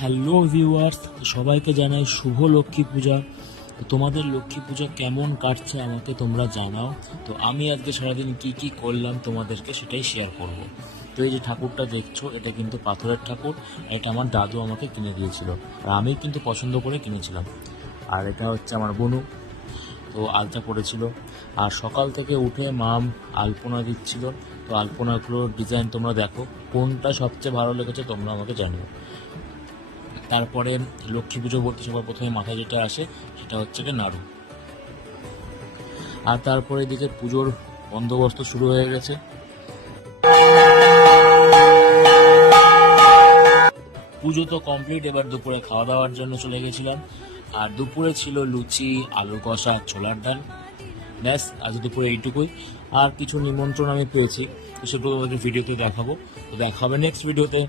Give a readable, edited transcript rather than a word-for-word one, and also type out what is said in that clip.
Hello viewers, সবাইকে জানাই শুভ লক্ষ্মী পূজা। তো তোমাদের লক্ষ্মী পূজা কেমন কাটছে আমাকে তোমরা জানাও। তো আমি আজকে সারাদিন কি কি করলাম তোমাদেরকে সেটাই শেয়ার করব। তো এই যে ঠাকুরটা দেখছো, এটা কিন্তু পাথরের ঠাকুর। এটা আমার দাদু আমাকে কিনে দিয়েছিল, আর আমি কিন্তু পছন্দ করে কিনেছিলাম। আর এটা হচ্ছে আমার বোনু, তো আলতা পড়েছিল। আর সকাল থেকে উঠে মাম আলপনা দিচ্ছিল। তো আলপনাগুলোর ডিজাইন তোমরা দেখো, কোনটা সবচেয়ে ভালো লেগেছে তোমরা আমাকে জানিও। তারপরে লক্ষ্মী পুজো বলতে সবার প্রথমে মাথায় যেটা আসে সেটা হচ্ছে কি নাড়ু। আর তারপরে এদিকে পুজোর বন্দোবস্ত শুরু হয়ে গেছে। পুজো তো কমপ্লিট, এবার দুপুরে খাওয়া দাওয়ার জন্য চলে গেছিলাম। আর দুপুরে ছিল লুচি, আলু কষা, ছোলার ডাল। ব্যাস, আজ দুপুরে এইটুকুই। আর কিছু নিমন্ত্রণ আমি পেয়েছি, তো সেগুলো তোমাদের ভিডিওতে দেখাবো। তো দেখা হবে নেক্সট ভিডিওতে।